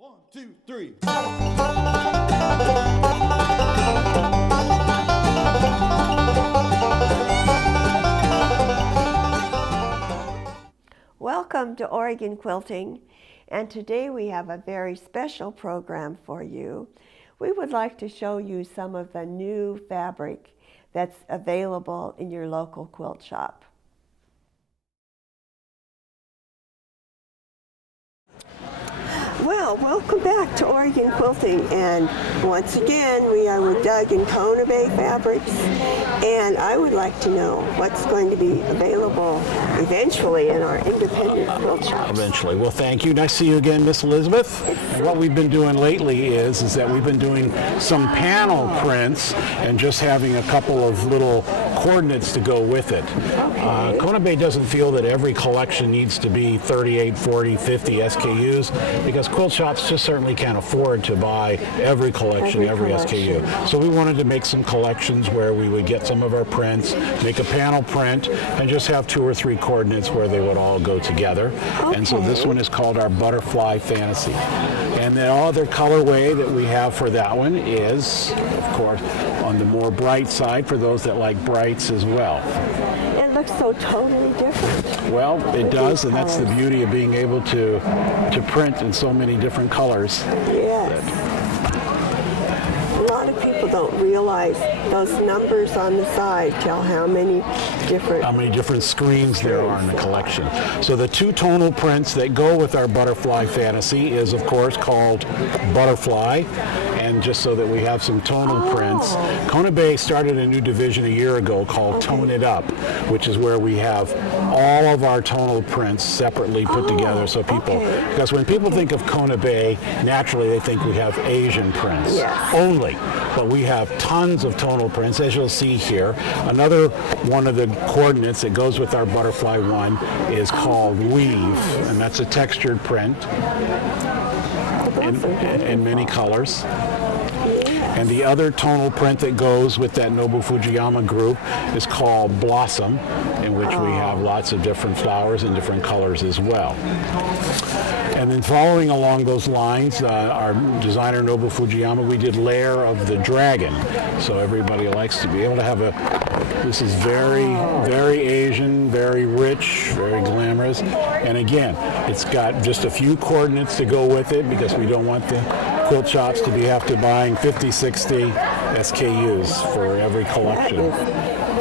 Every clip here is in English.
1, 2, 3. Welcome to Oregon Quilting, and today we have a very special program for you. We would like to show you some of the new fabric that's available in your local quilt shop. Well, welcome back to Oregon Quilting, and once again we are with Doug in Kona Bay Fabrics, and I would like to know what's going to be available eventually in our independent quilt shops. Eventually. Well, thank you. Nice to see you again, Miss Elizabeth. And what we've been doing lately is that we've been doing some panel prints and just having a couple of little coordinates to go with it. Okay. Kona Bay doesn't feel that every collection needs to be 38, 40, 50 SKUs because quilt shops just certainly can't afford to buy every collection, every SKU. So we wanted to make some collections where we would get some of our prints, make a panel print, and just have 2 or 3 coordinates where they would all go together. Okay. And so this one is called our Butterfly Fantasy. And the other colorway that we have for that one is, of course, on the more bright side for those that like brights as well. It looks so totally different. Well, it does, and that's the beauty of being able to print in so many different colors. Yes. A lot of people don't realize those numbers on the side tell how many different screens there are in the collection. So the 2 tonal prints that go with our Butterfly Fantasy is, of course, called Butterfly. And just so that we have some tonal prints, Kona Bay started a new division a year ago called Tone It Up, which is where we have all of our tonal prints separately put together. So people, because when people think of Kona Bay, naturally they think we have Asian prints only. But we have tons of tonal prints, as you'll see here. Another one of the coordinates that goes with our Butterfly one is called Weave, and that's a textured print in many colors. And the other tonal print that goes with that Nobu Fujiyama group is called Blossom, in which we have lots of different flowers and different colors as well. And then following along those lines, our designer Nobu Fujiyama, we did Lair of the Dragon. So everybody likes to be able to have this is very, very Asian, very rich, very glamorous. And again, it's got just a few coordinates to go with it because we don't want the quilt shops to be buying 50, 60 SKUs for every collection.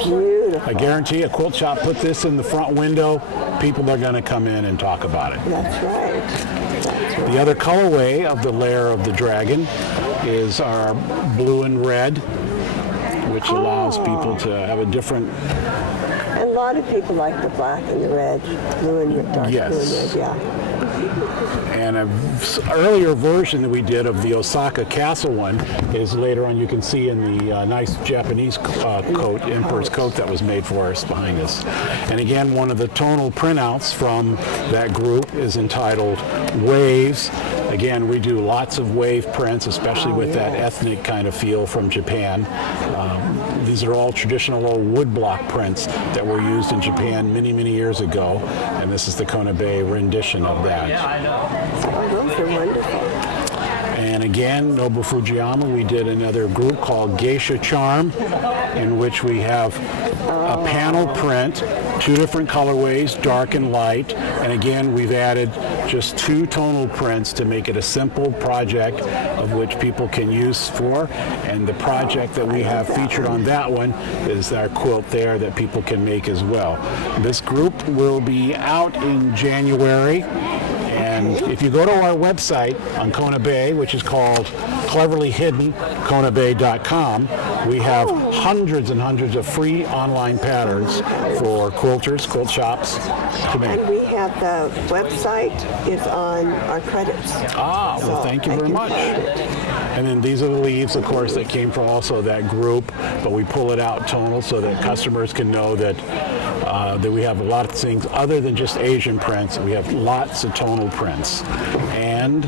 Beautiful. I guarantee a quilt shop put this in the front window, people are going to come in and talk about it. That's right. The other colorway of the Lair of the Dragon is our blue and red, which allows people to have a different... And a lot of people like the black and the red, blue and dark blue and red, yeah. And an earlier version that we did of the Osaka Castle one is later on, you can see in the nice Japanese coat, Emperor's coat that was made for us behind us. And again, one of the tonal printouts from that group is entitled Waves. Again, we do lots of wave prints, especially with that ethnic kind of feel from Japan. These are all traditional old woodblock prints that were used in Japan many, many years ago. And this is the Kona Bay rendition of that. Oh, those are wonderful. And again, Nobu Fujiyama, we did another group called Geisha Charm, in which we have a panel print, 2 different colorways, dark and light. And again, we've added just 2 tonal prints to make it a simple project of which people can use for. And the project that we have featured on that one is our quilt there that people can make as well. This group will be out in January. And if you go to our website on Kona Bay, which is called Cleverly Hidden, KonaBay.com, we have hundreds and hundreds of free online patterns for quilters, quilt shops to make. And we have the website is on our credits. Well, thank you very much. And then these are the leaves, of course, that came from also that group, but we pull it out tonal so that customers can know that that we have a lot of things other than just Asian prints. We have lots of tonal prints. And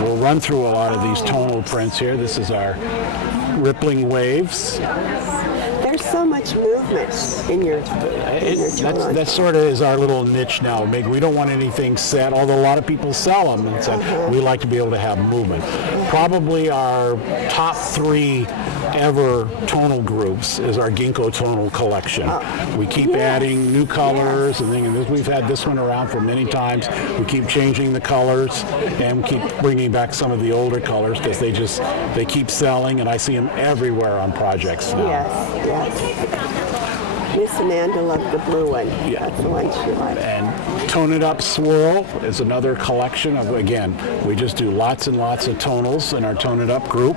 we'll run through a lot of these tonal prints here. This is our Rippling Waves. They're so much movement in your tool. That sort of is our little niche now. We don't want anything set, although a lot of people sell them, and so we like to be able to have movement. Probably our top 3 ever tonal groups is our ginkgo tonal collection. We keep adding new colors, and things. We've had this one around for many times. We keep changing the colors, and we keep bringing back some of the older colors because they keep selling, and I see them everywhere on projects now. Yes. Miss Amanda loved the blue one. Yeah. That's the one she liked. And Tone It Up Swirl is another collection of, again, we just do lots and lots of tonals in our Tone It Up group.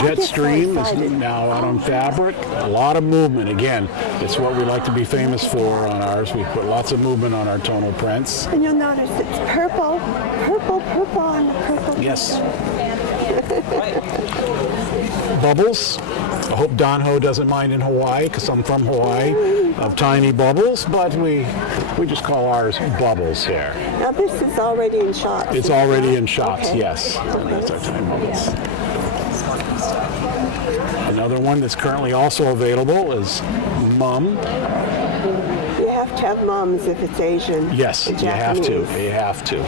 Jetstream is now out on fabric. A lot of movement. Again, it's what we like to be famous for on ours. We put lots of movement on our tonal prints. And you'll notice it's purple on the purple. Yes. Bubbles. I hope Don Ho doesn't mind in Hawaii, because I'm from Hawaii, of tiny bubbles, but we just call ours bubbles here. Now this is already in shops. It's already in shops, yes. And that's our tiny bubbles. Another one that's currently also available is Mum. You have to have mums if it's Asian. Yes, you have to. You have to.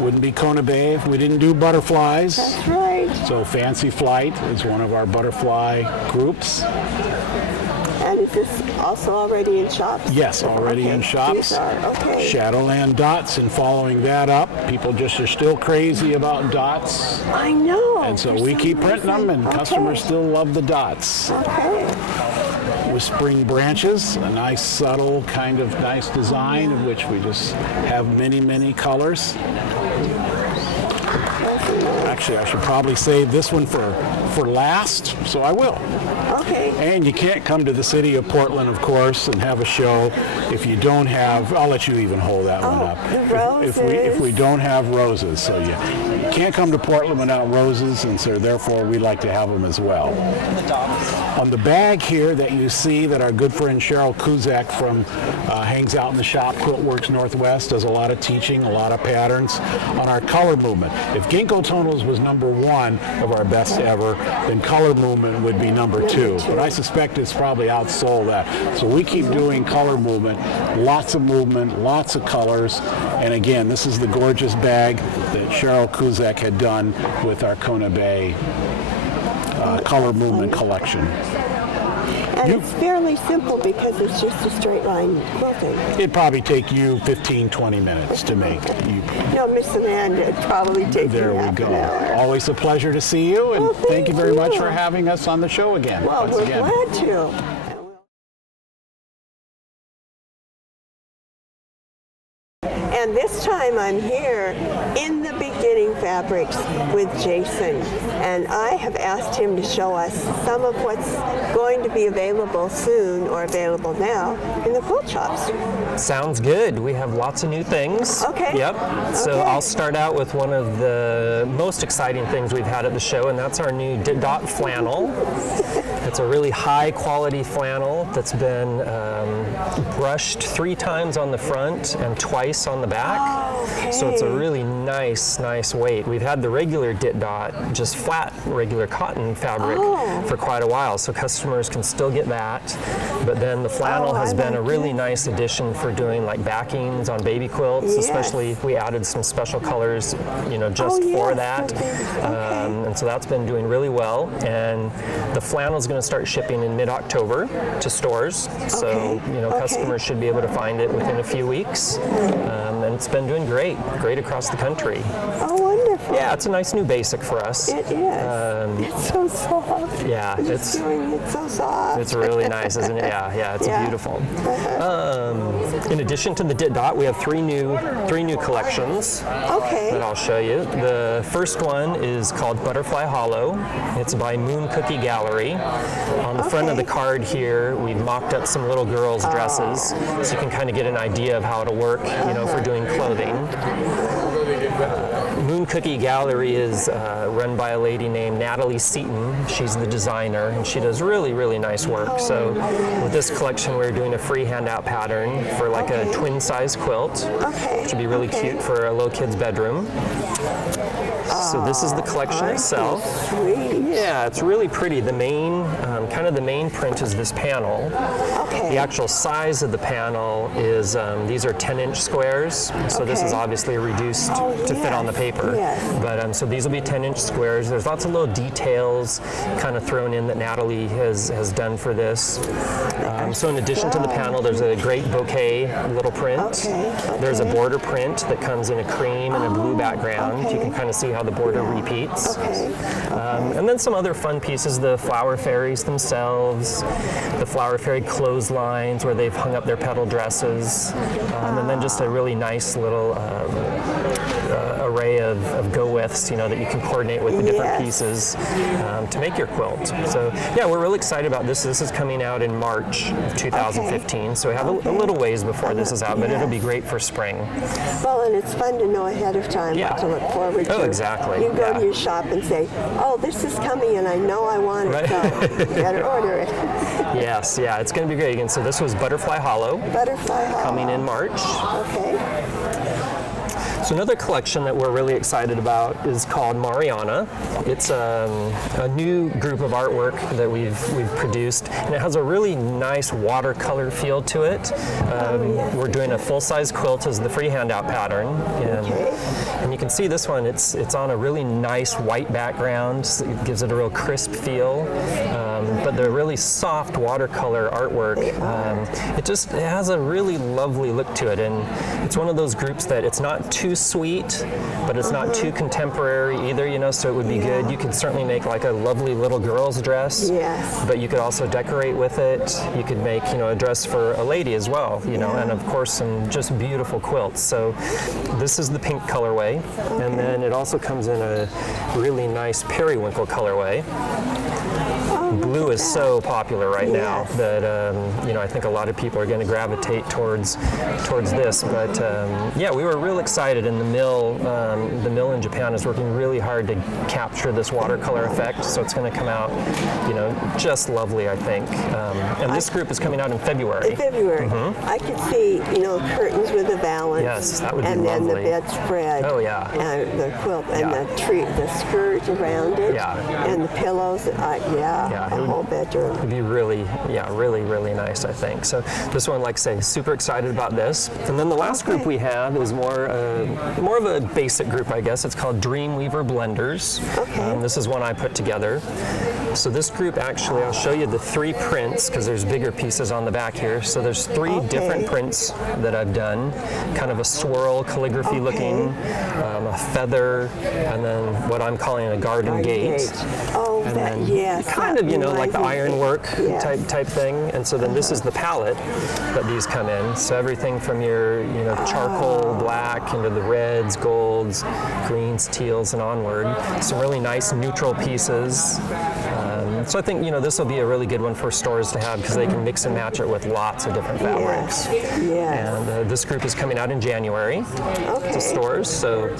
Wouldn't be Kona Bay if we didn't do butterflies. That's right. So Fancy Flight is one of our butterfly groups. And is this also already in shops? Yes, already in shops. These are, Shadowland dots, and following that up, people just are still crazy about dots. I know. And so we keep printing them, and customers still love the dots. With Spring Branches, a nice subtle kind of nice design in which we just have many, many colors. Actually, I should probably save this one for last, so I will. Okay. And you can't come to the city of Portland, of course, and have a show if you don't have, I'll let you even hold that one up. The roses. If we don't have roses. So you can't come to Portland without roses, and so therefore we like to have them as well. On the bag here that you see that our good friend Cheryl Kuzak from hangs out in the shop, Quilt Works Northwest, does a lot of teaching, a lot of patterns on our color movement. If Ginkgo Tonals was #1 of our best ever, then color movement would be #2. But I suspect it's probably outsold that. So we keep doing color movement, lots of colors. And again, this is the gorgeous bag that Cheryl Kuzak had done with our Kona Bay color movement collection. And it's fairly simple because it's just a straight line quilting. It'd probably take you 15, 20 minutes to make. No, Miss Amanda, it'd probably take you half an hour. Always a pleasure to see you, and thank you very much for having us on the show again. Well, we're glad to. And this time I'm here in the beginning fabrics with Jason, and I have asked him to show us some of what's going to be available soon or available now in the quilt shops. Sounds good. We have lots of new things. Okay. Yep. So I'll start out with one of the most exciting things we've had at the show, and that's our new dot flannel. It's a really high quality flannel that's been brushed 3 times on the front and twice on the back. So it's a really nice weight. We've had the regular dot, just flat regular cotton fabric for quite a while, so customers can still get that. But then the flannel has been a really nice addition for doing like backings on baby quilts, especially we added some special colors, just for that. And so that's been doing really well. And the flannel is going to start shipping in mid-October to stores. So, customers should be able to find it within a few weeks. And it's been doing great across the country. Oh, wonderful. Yeah, it's a nice new basic for us. It is. It's so soft. Yeah, it's so soft. It's really nice, isn't it? Yeah, it's beautiful. In addition to the dot, we have three new collections that I'll show you. The first one is called Butterfly Hollow. It's by Moon Cookie Gallery. On the front of the card here, we've mocked up some little girls' dresses, so you can kind of get an idea of how it'll work, for doing clothing. Moon Cookie Gallery is run by a lady named Natalie Seaton. She's the designer, and she does really, really nice work. So with this collection, we're doing a free handout pattern for like a twin-size quilt, which would be really cute for a little kid's bedroom. So this is the collection itself. Sweet. Yeah, it's really pretty. The main, kind of the main print is this panel. Okay. The actual size of the panel is, these are 10-inch squares, so this is obviously reduced to fit on the paper. Yes. But so these will be 10-inch squares. There's lots of little details kind of thrown in that Natalie has done for this. So in addition to the panel, there's a great bouquet little print. There's a border print that comes in a cream and a blue background. You can kind of see how the border repeats. And then some other fun pieces, the flower fairies themselves, the flower fairy clotheslines where they've hung up their petal dresses, and then just a really nice little array of go-withs, that you can coordinate with the different pieces to make your quilt. So yeah, we're really excited about this. This is coming out in March of 2015, so we have a little ways before this is out, but it'll be great for spring. Well, and it's fun to know ahead of time what to look forward to. Oh, exactly. You go to your shop and say, oh, this is coming and I know I want it, so you better order it. Yes, yeah, it's going to be great. And so this was Butterfly Hollow. Butterfly Hollow. Coming in March. Okay. So another collection that we're really excited about is called Mariana. It's a new group of artwork that we've produced, and it has a really nice watercolor feel to it. We're doing a full-size quilt as the free handout pattern, and you can see this one. It's on a really nice white background. So it gives it a real crisp feel, but the really soft watercolor artwork. It has a really lovely look to it, and it's one of those groups that it's not too sweet, but it's not too contemporary either, so it would be good. You could certainly make like a lovely little girl's dress, but you could also decorate with it. You could make, a dress for a lady as well, and of course some just beautiful quilts. So this is the pink colorway, and then it also comes in a really nice periwinkle colorway. Blue is so popular right now that I think a lot of people are going to gravitate towards this. But yeah, we were real excited, and the mill in Japan is working really hard to capture this watercolor effect. So it's going to come out, just lovely, I think. And this group is coming out in February. I could see, curtains with a valance. Yes, that would be and lovely. And then the bedspread. Oh yeah. And the quilt and the skirt around it. Yeah. And the pillows. The whole bedroom. It'd be really, really nice, I think. So this one, like I say, super excited about this. And then the last group we have is more of a basic group, I guess. It's called Dreamweaver Blenders. This is one I put together. So this group, actually, I'll show you the 3 prints because there's bigger pieces on the back here. So there's 3 different prints that I've done. Kind of a swirl calligraphy looking, a feather, and then what I'm calling a garden gate. Oh, and that, then yes. kind of, like the ironwork type thing. And so then this is the palette that these come in. So everything from your, charcoal black into the reds, golds, greens, teals, and onward. Some really nice neutral pieces. So I think, this will be a really good one for stores to have because they can mix and match it with lots of different fabrics. And this group is coming out in January to stores. So,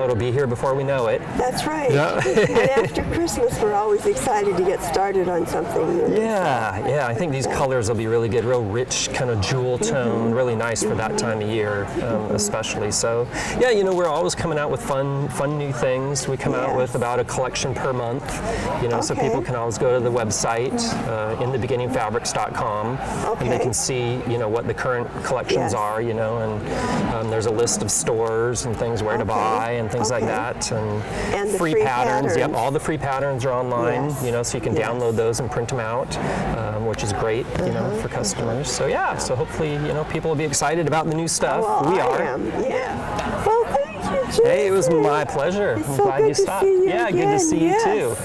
it'll be here before we know it. That's right. And after Christmas, we're always excited to get started on something new. Yeah. I think these colors will be really good. Real rich, kind of jewel tone. Really nice for that time of year, especially. So, we're always coming out with fun new things. We come out with about a collection per month. So people can always go to the website, inthebeginningfabrics.com, and they can see, what the current collections are, and there's a list of stores and things where to buy and things like that, and free patterns. Yep, all the free patterns are online, so you can download those and print them out, which is great, for customers. So so hopefully, people will be excited about the new stuff. Well, we are. I am. Well, thank you, Jason. Hey, it was my pleasure. I'm so glad you stopped. Good to see you too.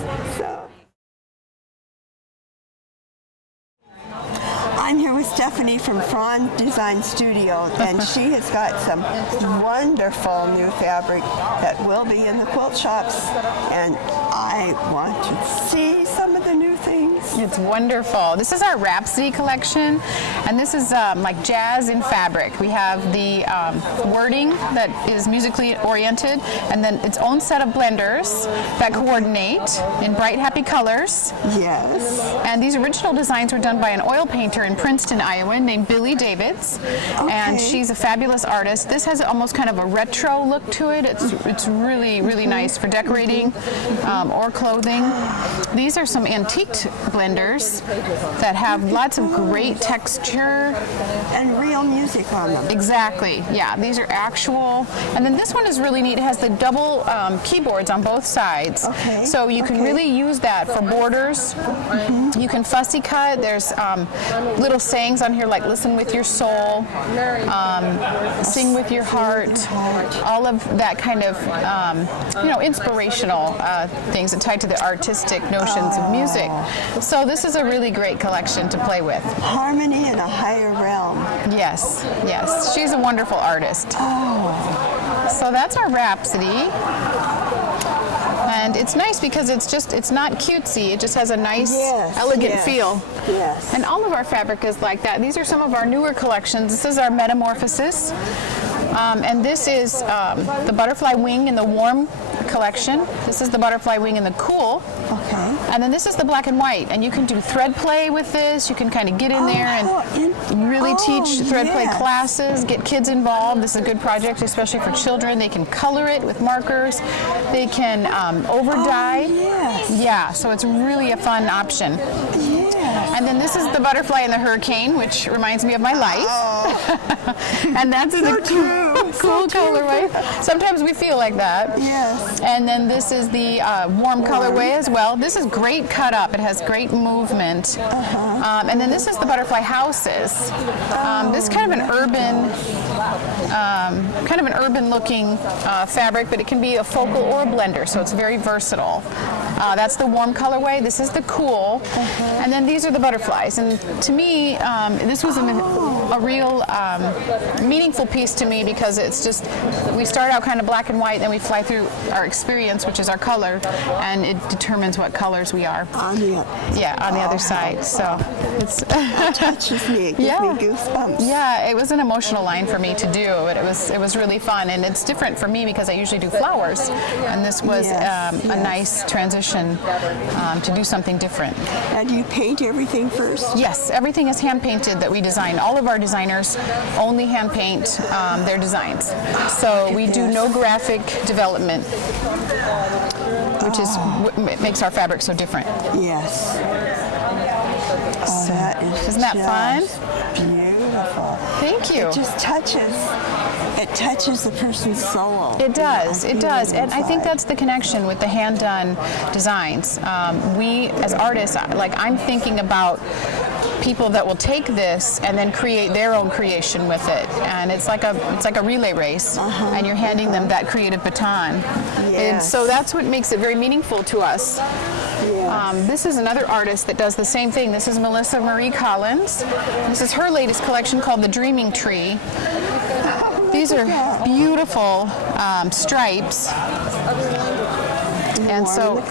I'm here with Stephanie from Frond Design Studio, and she has got some wonderful new fabric that will be in the quilt shops, and I want to see some of the new things. It's wonderful. This is our Rhapsody collection, and this is like jazz in fabric. We have the wording that is musically oriented, and then its own set of blenders that coordinate in bright, happy colors. Yes. And these original designs were done by an oil painter in Princeton, Iowa, named Billy Davids, and she's a fabulous artist. This has almost kind of a retro look to it. It's really, really nice for decorating or clothing. These are some antiqued blenders that have lots of great texture. And real music on them. Exactly, yeah, these are actual. And then this one is really neat. It has the double keyboards on both sides. Okay. So you can really use that for borders. You can fussy cut. There's little sayings on here like listen with your soul, sing with your heart, all of that kind of, inspirational things that tie to the artistic notions of music. So this is a really great collection to play with. Harmony in a higher realm. Yes, yes. She's a wonderful artist. So that's our Rhapsody. And it's nice because it's not cutesy. It just has a nice, elegant feel. Yes. And all of our fabric is like that. These are some of our newer collections. This is our Metamorphosis. And this is the butterfly wing in the warm collection. This is the butterfly wing in the cool. Okay. And then this is the black and white. And you can do thread play with this. You can kind of get in there and really teach thread play classes, get kids involved. This is a good project, especially for children. They can color it with markers. They can over dye. Yeah, so it's really a fun option. And then this is the butterfly and the hurricane, which reminds me of my life. And that's the cool colorway. Sometimes we feel like that. Yes. And then this is the warm colorway as well. This is great cut up. It has great movement. And then this is the butterfly houses. This is kind of an urban looking fabric, but it can be a focal or a blender, so it's very versatile. That's the warm colorway. This is the cool. And then these are the butterflies. And to me, this was a real meaningful piece to me because it's just, we start out kind of black and white, then we fly through our experience, which is our color, and it determines what colors we are. On the other side. So it's it touches me. It gives me goosebumps. Yeah, it was an emotional line for me to do, but it was really fun, and it's different for me because I usually do flowers, and this was a nice transition to do something different. And you paint everything first? Yes, everything is hand painted that we design. All of our designers only hand paint their designs. So we do no graphic development, which is what makes our fabric so different. Yes. So, that is isn't that fun? Beautiful. Thank you. It just touches the person's soul. It does, it does. And I think that's the connection with the hand-done designs. We, as artists, I'm thinking about people that will take this and then create their own creation with it. And it's like a relay race, and you're handing them that creative baton. And so that's what makes it very meaningful to us. This is another artist that does the same thing. This is Melissa Marie Collins. This is her latest collection called The Dreaming Tree. These are beautiful stripes. And so,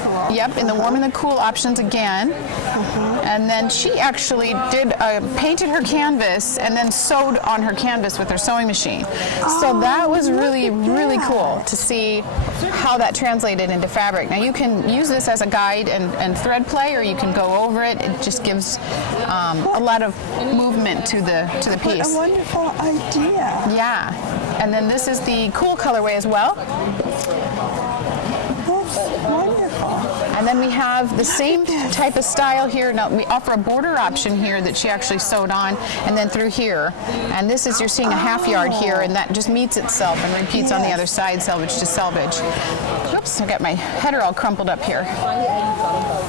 in the warm and the cool options again. And then she actually painted her canvas and then sewed on her canvas with her sewing machine. So that was really, really cool to see how that translated into fabric. Now you can use this as a guide and thread play, or you can go over it. It just gives a lot of movement to the piece. What a wonderful idea. Yeah. And then this is the cool colorway as well. And then we have the same type of style here. Now we offer a border option here that she actually sewed on, and then through here. And this is, you're seeing a half yard here, and that just meets itself and repeats on the other side, selvage to selvage. Oops, I got my header all crumpled up here.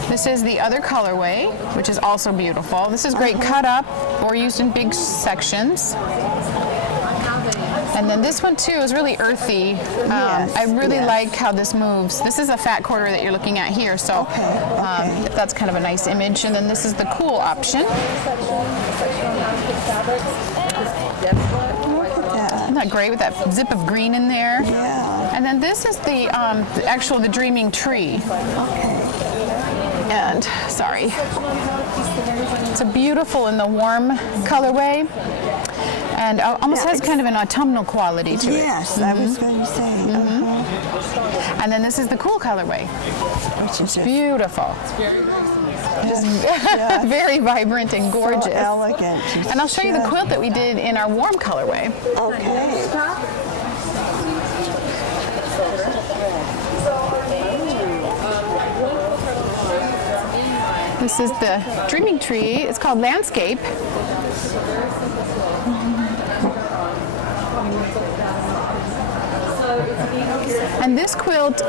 This is the other colorway, which is also beautiful. This is great cut up or used in big sections. And then this one too is really earthy. I really like how this moves. This is a fat quarter that you're looking at here, so that's kind of a nice image. And then this is the cool option. Look at that. Isn't that great with that zip of green in there? Yeah. And then this is the Dreaming Tree. Okay. And sorry, it's a beautiful in the warm colorway, and almost has kind of an autumnal quality to it. Yes, I was going to say. And then this is the cool colorway, Which is beautiful. Just very vibrant and gorgeous. so elegant. And I'll show you the quilt that we did in our warm colorway. Okay. This is the Dreaming Tree. It's called Landscape. And this quilt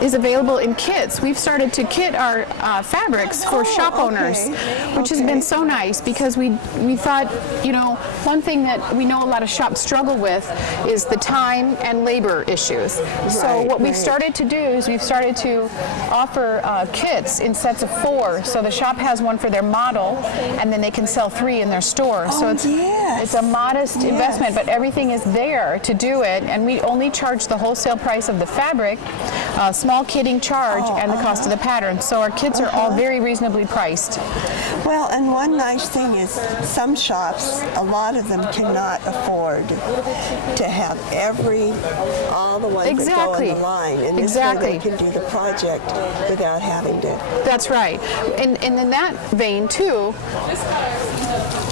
is available in kits. We've started to kit our fabrics for shop owners, which has been so nice because we thought, you know, one thing that we know a lot of shops struggle with is the time and labor issues. So what we've started to do is we've started to offer kits in sets of 4. So the shop has one for their model, and then they can sell 3 in their store. So it's a modest investment, but everything is there to do it, and we only charge the wholesale price of the fabric, small kitting charge, and the cost of the pattern. So our kits are all very reasonably priced. Well, and one nice thing is some shops, a lot of them cannot afford to have all the ones that go on the line. And this way they can do the project without having to. That's right. And in that vein, too,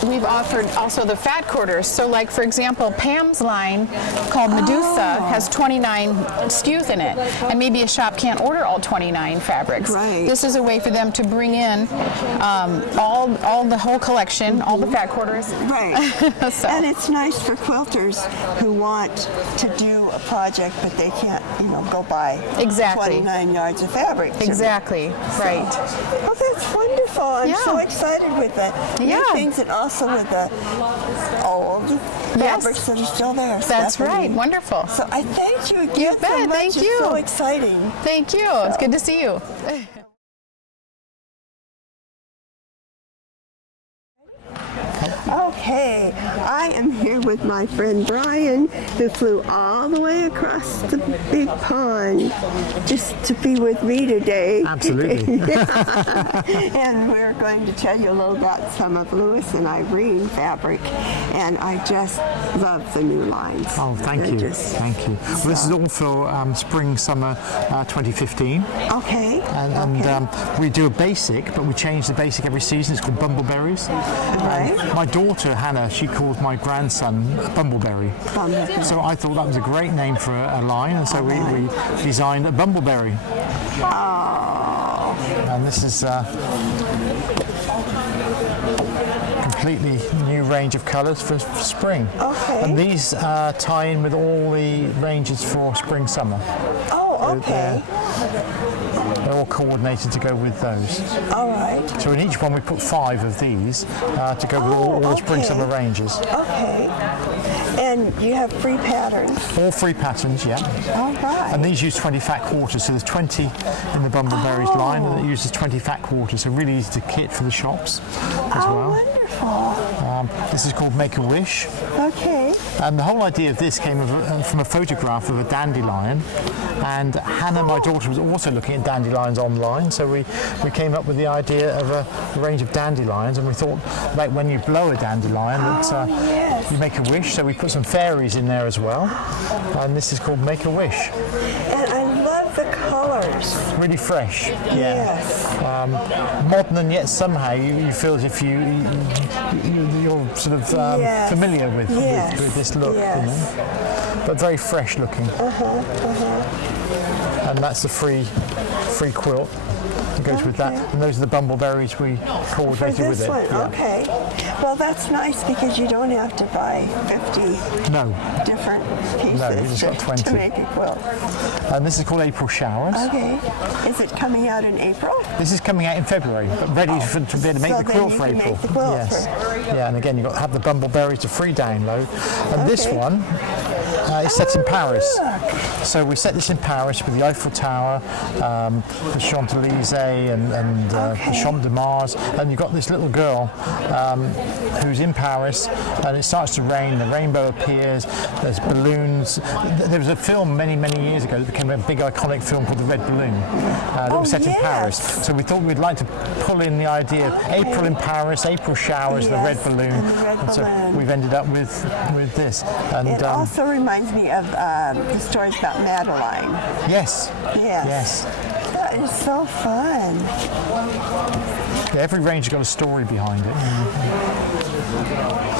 we've offered also the fat quarters. So like, for example, Pam's line called Medusa has 29 SKUs in it. And maybe a shop can't order all 29 fabrics. Right. This is a way for them to bring in all the whole collection, all the fat quarters. Right. So. And it's nice for quilters who want to do a project, but they can't, go buy 29 yards of fabric. Exactly. Right. Oh, that's wonderful. I'm so excited with the new things and also with the old fabrics that are still there. That's right. Wonderful. So I thank you again so much. Thank you. It's so exciting. Thank you. It's good to see you. Okay, I am here with my friend Brian, who flew all the way across the big pond just to be with me today. Absolutely. And we're going to tell you a little about some of Lewis and Irene fabric, and I just love the new lines. Oh, thank you. Thank you. Well, this is all for spring, summer 2015. Okay. And we do a basic, but we change the basic every season. It's called Bumbleberries. Right. My daughter, Hannah, she calls my grandson Bumbleberry. So I thought that was a great name for a line, and so we designed a Bumbleberry. Oh. And this is completely new range of colours for spring. Okay. And these tie in with all the ranges for spring, summer. Oh, okay. They're all coordinated to go with those. All right. So in each one we put 5 of these to go with all the spring, summer ranges. Okay. And you have free patterns. All free patterns, yeah. All right. And these use 20 fat quarters, so there's 20 in the Bumbleberries line, and it uses 20 fat quarters, so really easy to kit for the shops as well. Wonderful. This is called Make-A-Wish. Okay. And the whole idea of this came from a photograph of a dandelion, and Hannah, my daughter, was also looking at dandelions online, so we came up with the idea of a range of dandelions, and we thought, like when you blow a dandelion, that you make a wish, so we put some fairies in there as well, and this is called Make-A-Wish. And I love the colors. Really fresh, Yes. modern, and yet somehow you feel as if you're sort of familiar with this look, but very fresh looking. And that's the free quilt that goes with that, and those are the Bumbleberries we coordinated with it. Okay. Well, that's nice because you don't have to buy 50 different pieces you just got 20 to make a quilt. And this is called April Showers. Okay. Is it coming out in April? This is coming out in February, but ready to be able to make the quilt for April. Make the quilt Yeah, and again you've got to have the Bumbleberries to free download. And this one is set in Paris. So we set this in Paris with the Eiffel Tower, the Champs-Élysées, Champs-Élysées and the Champ de Mars, and you've got this little girl who's in Paris, and it starts to rain, the rainbow appears, there's balloons. There was a film many years ago that became a big iconic film called The Red Balloon that was set in Paris. So we thought we'd like to pull in the idea of April in Paris, April showers, the red balloon, and so we've ended up with this. And it also reminds me of the stories about Madeline. Yes. That is so fun. Yeah, every range has got a story behind it.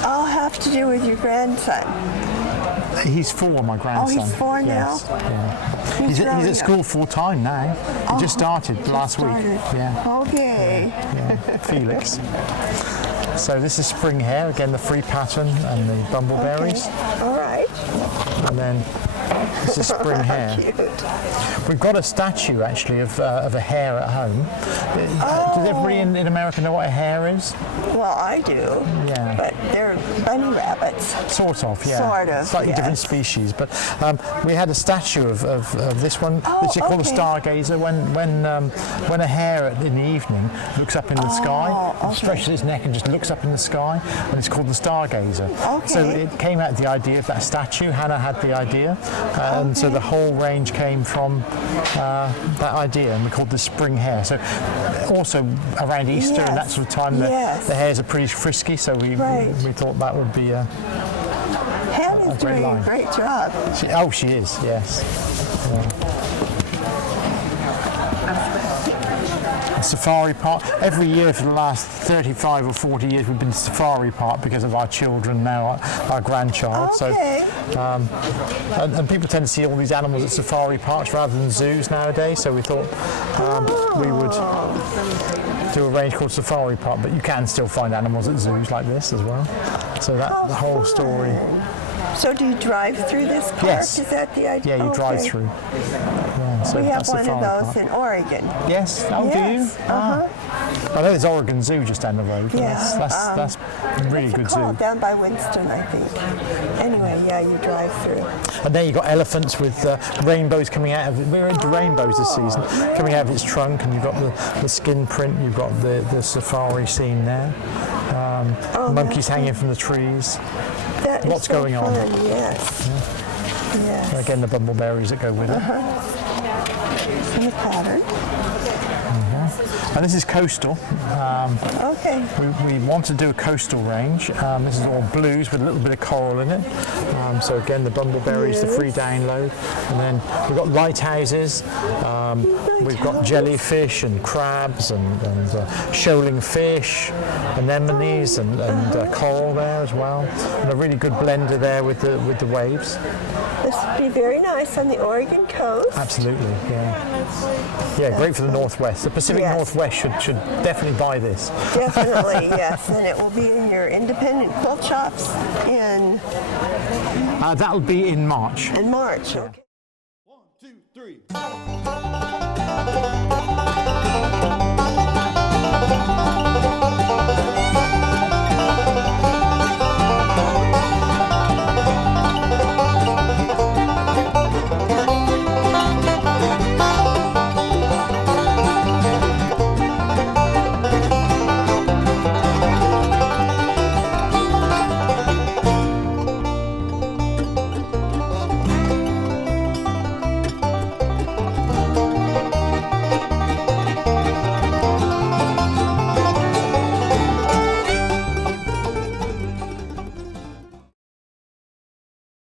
All have to do with your grandson. He's 4, my grandson. Oh, he's 4 now? Yes. Yeah. He's at school full time now. He just started last week. Yeah. Okay. Yeah. Felix. So this is spring hare, again the free pattern and the bumbleberries. Okay. All right. And then this is spring hare. Cute. We've got a statue actually of a hare at home. Does everybody in America know what a hare is? Well, I do. Yeah. But they're bunny rabbits. Sort of, yeah. Sort of, Slightly different species. But we had a statue of this one, which is called a stargazer. When a hare in the evening looks up in the sky, stretches its neck and just looks up in the sky, and it's called the stargazer. Okay. So it came out of the idea of that statue. Hannah had the idea, and so the whole range came from that idea, and we called the spring hare. So also around Easter and that sort of time, the hares are pretty frisky, so we thought that would be Hannah's doing a great job. She is, yes. Safari Park. Every year for the last 35 or 40 years we've been to Safari Park because of our children now, our grandchild. Okay. So, and people tend to see all these animals at safari parks rather than zoos nowadays, so we thought we would do a range called Safari Park, but you can still find animals at zoos like this as well. So that's the whole story. So do you drive through this park? Yes. Is that the idea? Yeah, you drive through. Yeah, so we have that's one of Safari those Park. in Oregon. Yes. Oh, Yes. do you? I know there's Oregon Zoo just down the road. But that's a really good zoo. Down by Winston, I think. Anyway, you drive through. And there you've got elephants with rainbows coming out of it. We're into rainbows this season, coming out of its trunk, and you've got the skin print, you've got the safari scene there. Monkeys hanging from the trees. That Lots is so going on. fun, yes. Yes. And again, the bumbleberries that go with it. And the pattern. And this is coastal. Okay. We want to do a coastal range. This is all blues with a little bit of coral in it. So again, the bumbleberries, the free download. And then we've got lighthouses. We've got jellyfish and crabs and shoaling fish, anemones and coral there as well. And a really good blender there with the waves. This would be very nice on the Oregon coast. Absolutely, yeah. Yeah, great for the Northwest. The Pacific Northwest should definitely buy this. Definitely, yes. And it will be in your independent quilt shops in... That'll be in March. In March. Okay. 1, 2, 3.